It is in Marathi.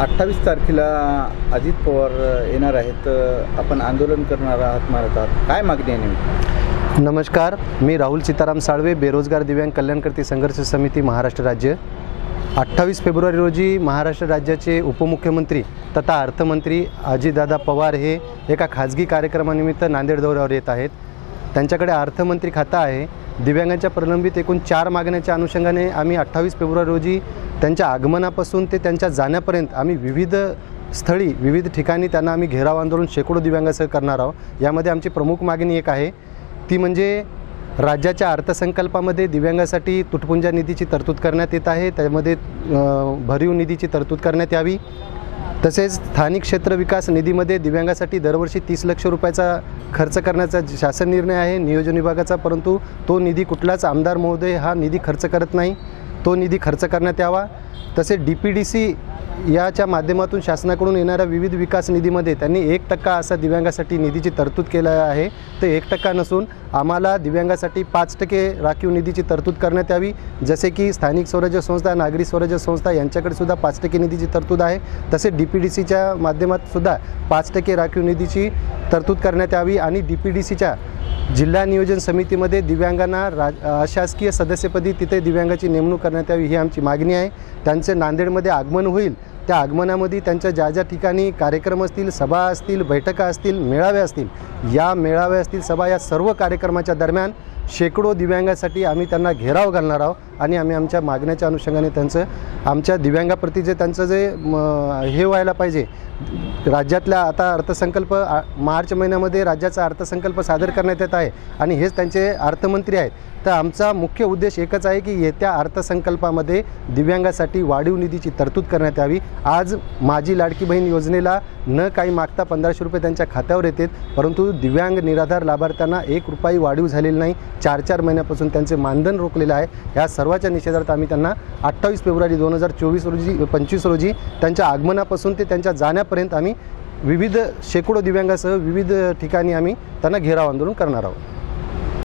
28 तारखेला अजित पवार येणार आहेत. आपण आंदोलन करणार आहात म्हणत आहात. काय मागणी आहे नेमकी? नमस्कार, मी राहुल सीताराम साळवे, बेरोजगार दिव्यांग कल्याणकर्ते संघर्ष समिती महाराष्ट्र राज्य. 28 फेब्रुवारी रोजी महाराष्ट्र राज्याचे उपमुख्यमंत्री तथा अर्थमंत्री अजितदादा पवार हे एका खाजगी कार्यक्रमानिमित्त नांदेड दौऱ्यावर येत आहेत. त्यांच्याकडे अर्थमंत्री खातं आहे. दिव्यांगांच्या प्रलंबित एकूण 4 मागण्यांच्या अनुषंगाने आम्ही 28 फेब्रुवारी रोजी त्यांच्या आगमनापासून ते त्यांच्या जाण्यापर्यंत आम्ही विविध स्थळी विविध ठिकाणी त्यांना आम्ही घेराव आंदोलन शेकडो दिव्यांगासह करणार आहोत. यामध्ये आमची प्रमुख मागणी एक आहे, ती म्हणजे राज्याच्या अर्थसंकल्पामध्ये दिव्यांगासाठी तुटपुंजा निधीची तरतूद करण्यात येत आहे. त्यामध्ये भरीव निधीची तरतूद करण्यात यावी. तसेच स्थानिक क्षेत्र विकास निधीमध्ये दिव्यांगासाठी दरवर्षी 30 लाख रुपयाचा खर्च करण्याचा शासन निर्णय आहे नियोजन विभागाचा, परंतु तो निधी कुठलाच आमदार महोदय हा निधी खर्च करत नाही. तो निधी खर्च करण्यात यावा. तसेच DPDC याच्या माध्यमातून शासनाकडून येणाऱ्या विविध विकास निधीमध्ये त्यांनी 1% असा दिव्यांगासाठी निधीची तरतूद केला आहे. ते 1% नसून आम्हाला दिव्यांगासाठी 5% राखीव निधीची तरतूद करण्यात यावी. जसे की स्थानिक स्वराज्य संस्था, नागरी स्वराज्य संस्था यांच्याकडे सुद्धा 5% निधीची तरतूद आहे. तसेच DPDCच्या माध्यमात सुद्धा 5% राखीव निधीची तरतूद करण्यात यावी. आणि DPDCच्या जिल्हा नियोजन समितीमध्ये दिव्यांगांना अशासकीय सदस्यपदी तिथे दिव्यांगाची नेमणूक करण्यात यावी, ही आमची मागणी आहे. त्यांचे नांदेडमध्ये आगमन होईल, त्या आगमनामध्ये त्यांच्या ज्या ज्या ठिकाणी कार्यक्रम असतील, सभा असतील, बैठका असतील, मेळावे असतील, या मेळावे असतील, सभा, या सर्व कार्यक्रमाच्या दरम्यान शेकडो दिव्यांगासाठी आम्ही त्यांना घेराव घालणार आहोत. आणि आम्ही आमच्या मागण्याच्या अनुषंगाने त्यांचं आमच्या दिव्यांगाप्रती जे त्यांचं जे हे व्हायला पाहिजे, राज्यातल्या आता अर्थसंकल्प मार्च महिन्यामध्ये राज्याचा अर्थसंकल्प सादर करण्यात येत आहे आणि हेच त्यांचे अर्थमंत्री आहेत. तर आमचा मुख्य उद्देश एकच आहे की येत्या अर्थसंकल्पामध्ये दिव्यांगासाठी वाढीव निधीची तरतूद करण्यात यावी. आज माझी लाडकी बहीण योजनेला न काही मागता 1500 रुपये त्यांच्या खात्यावर येतात, परंतु दिव्यांग निराधार लाभार्थ्यांना 1 रुपया वाढीव झालेली नाही. 4 महिन्यापासून त्यांचे मानधन रोखलेलं आहे. ह्या सर्वाच्या निषेधार्थ आम्ही त्यांना 28 फेब्रुवारी 2025 रोजी त्यांच्या आगमनापासून ते त्यांच्या जाण्यापर्यंत आम्ही विविध शेकडो दिव्यांगासह विविध ठिकाणी आम्ही त्यांना घेराव आंदोलन करणार आहोत.